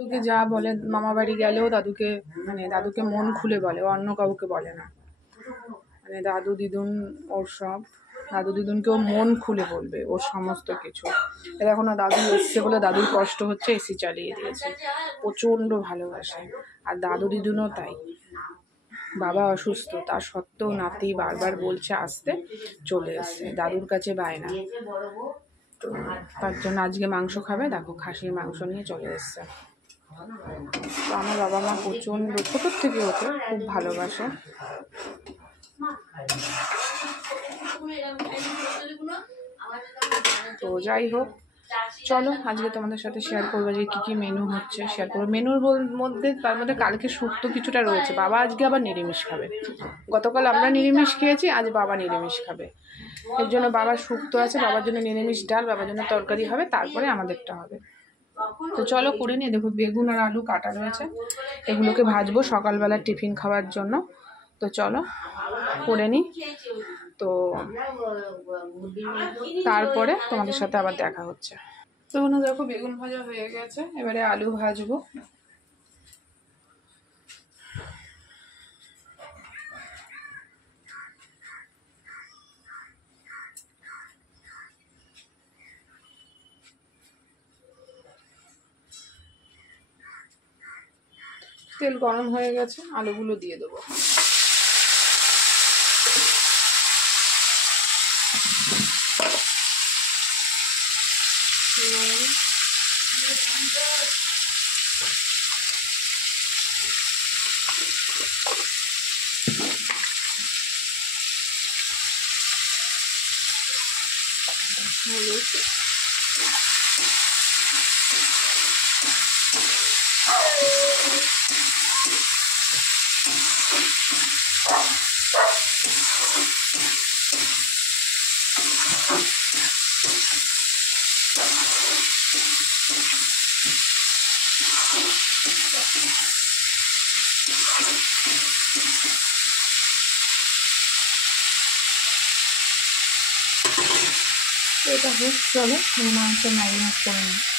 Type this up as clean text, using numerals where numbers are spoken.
দাদুকে যা বলে মামা বাড়ি গেলেও দাদুকে দাদুকে মন খুলে বলে, অন্য কাউকে বলে না। দাদু দিদুন ওর সব, দাদু দিদুনকেও মন খুলে বলবে ওর সমস্ত কিছু। এখন দাদু এসছে বলে দাদুর কষ্ট হচ্ছে, এসি চালিয়ে দিয়েছে, প্রচণ্ড ভালোবাসে। আর দাদু দিদুনও তাই। বাবা অসুস্থ, তা সত্ত্বেও নাতি বারবার বলছে আসতে, চলে এসছে দাদুর কাছে বায়না। তো তার জন্য আজকে মাংস খাবে, দেখো খাসির মাংস নিয়ে চলে এসছে। তো আমার বাবা মা প্রচণ্ড ছোটোর থেকে ওকে খুব ভালোবাসে। তো যাই হোক, চলো আজকে তোমাদের সাথে শেয়ার করবো যে কী মেনু হচ্ছে, শেয়ার করবো। মেনুর মধ্যে তার মধ্যে কালকে শুক্তো কিছুটা রয়েছে, বাবা আজকে আবার নিরামিষ খাবে। গতকাল আমরা নিরামিষ খেয়েছি, আজ বাবা নিরামিষ খাবে। এর জন্য বাবার শুক্তো আছে, বাবার জন্য নিরামিষ ডাল, বাবার জন্য তরকারি হবে, তারপরে আমাদেরটা হবে। তো চলো করে নিয়ে, দেখো বেগুন আর আলু কাটা রয়েছে, এগুলোকে ভাজবো সকালবেলা টিফিন খাওয়ার জন্য। তো চলো করে নিই, তো তারপরে তোমাদের সাথে আবার দেখা হচ্ছে। তো দেখো বেগুন ভাজা হয়ে গেছে, এবারে আলু ভাজবো। তেল গরম হয়ে গেছে, আলুগুলো দিয়ে দেবো। এটা হোক, চলো মাংস ম্যারিনেট করে নিই।